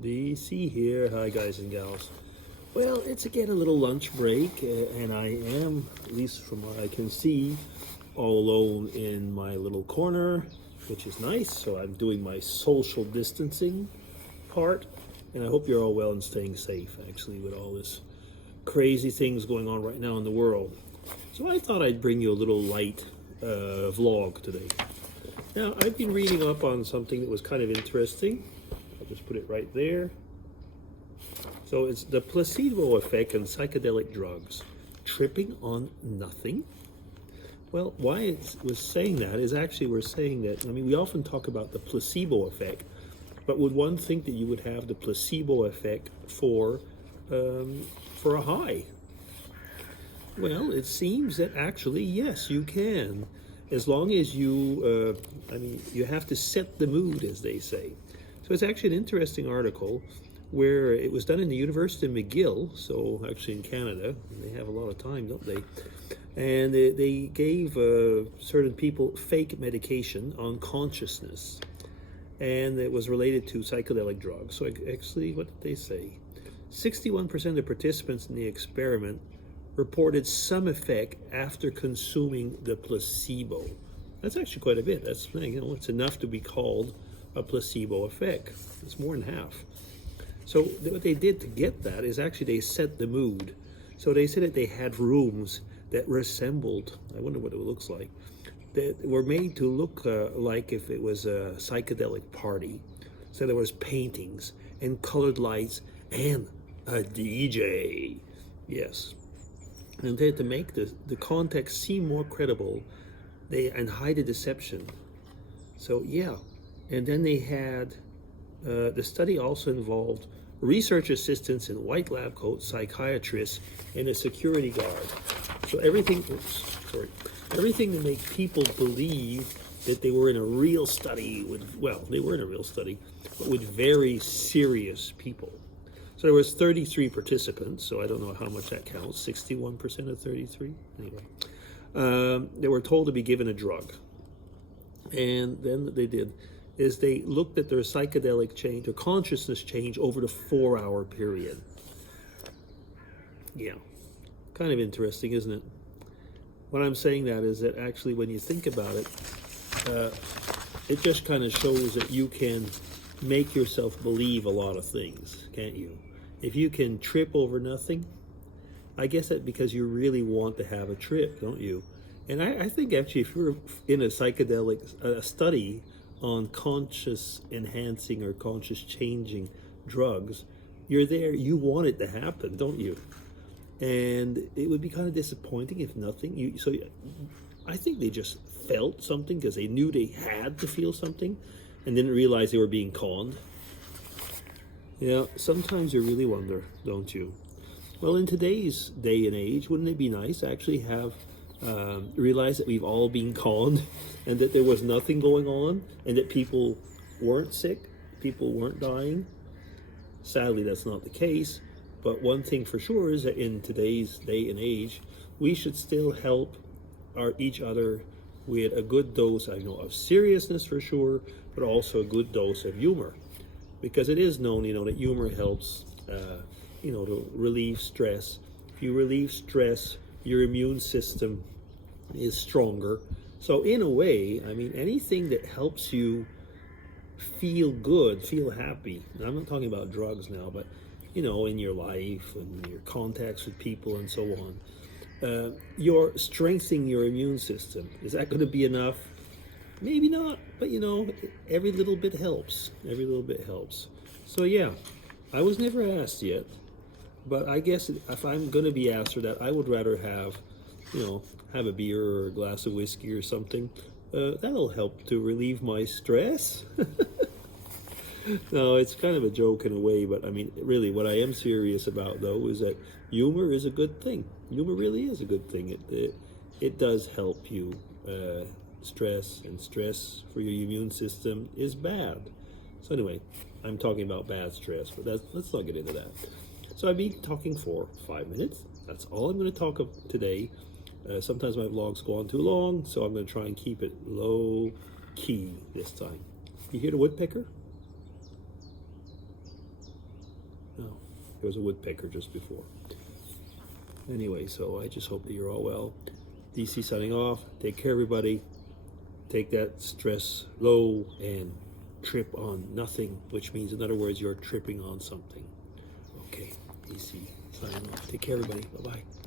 DC here. Hi, guys and gals. Well, it's again a little lunch break, and I am, at least from what I can see, all alone in my little corner, which is nice. So I'm doing my social distancing part, and I hope you're all well and staying safe, actually, with all this crazy things going on right now in the world. So I thought I'd bring you a little light vlog today. Now, I've been reading up on something that was kind of interesting. I'll just put it right there. So it's the placebo effect on psychedelic drugs. Tripping on nothing? Well, why it was saying that is actually we're saying that, we often talk about the placebo effect, but would one think that you would have the placebo effect for a high? Well, it seems that actually, yes, you can. As long as you, you have to set the mood, as they say. So it's actually an interesting article where it was done in the University of McGill, so actually in Canada. They have a lot of time, don't they? And they gave certain people fake medication on consciousness. And it was related to psychedelic drugs. So actually, what did they say? 61% of the participants in the experiment reported some effect after consuming the placebo. That's actually quite a bit. That's, it's enough to be called a placebo effect. It's more than half. So what they did to get that is actually they set the mood. So they said that they had rooms that resembled, I wonder what it looks like, that were made to look like if it was a psychedelic party. So there was paintings and colored lights and a DJ. Yes. And then to make the context seem more credible, and hide the deception. So yeah, and then they had, the study also involved research assistants in white lab coats, psychiatrists, and a security guard. So everything to make people believe that they were in a real study they were in a real study, but with very serious people. So there was 33 participants, so I don't know how much that counts, 61% of 33? Anyway. They were told to be given a drug. And then what they did is they looked at their psychedelic change or consciousness change over the 4-hour period. Yeah, kind of interesting, isn't it? What I'm saying that is that actually when you think about it, it just kind of shows that you can make yourself believe a lot of things, can't you? If you can trip over nothing, I guess that because you really want to have a trip, don't you? And I think actually if you're in a psychedelic study on conscious enhancing or conscious changing drugs, you're there, you want it to happen, don't you? And it would be kind of disappointing if nothing. So I think they just felt something because they knew they had to feel something and didn't realize they were being conned. Yeah, sometimes you really wonder, don't you? Well, in today's day and age, wouldn't it be nice to actually have realize that we've all been conned and that there was nothing going on and that people weren't sick, people weren't dying? Sadly, that's not the case. But one thing for sure is that in today's day and age, we should still help each other with a good dose, of seriousness for sure, but also a good dose of humor. Because it is known, that humor helps, to relieve stress. If you relieve stress, your immune system is stronger. So in a way, anything that helps you feel good, feel happy. And I'm not talking about drugs now, but, in your life and your contacts with people and so on. You're strengthening your immune system. Is that going to be enough? Maybe not, but every little bit helps. Every little bit helps. So yeah, I was never asked yet, but I guess if I'm going to be asked for that, I would rather have a beer or a glass of whiskey or something. That'll help to relieve my stress. No, it's kind of a joke in a way, but really what I am serious about though is that humor is a good thing. Humor really is a good thing. It does help you. Stress for your immune system is bad. So anyway, I'm talking about bad stress, but let's not get into that. So I've been talking for 5 minutes. That's all I'm going to talk about today. Sometimes my vlogs go on too long, so I'm going to try and keep it low key this time. You hear the woodpecker? No, there was a woodpecker just before. Anyway, so I just hope that you're all well. DC signing off. Take care, everybody. Take that stress low and trip on nothing, which means, in other words, you're tripping on something. Okay, DC signing off. Take care, everybody. Bye-bye.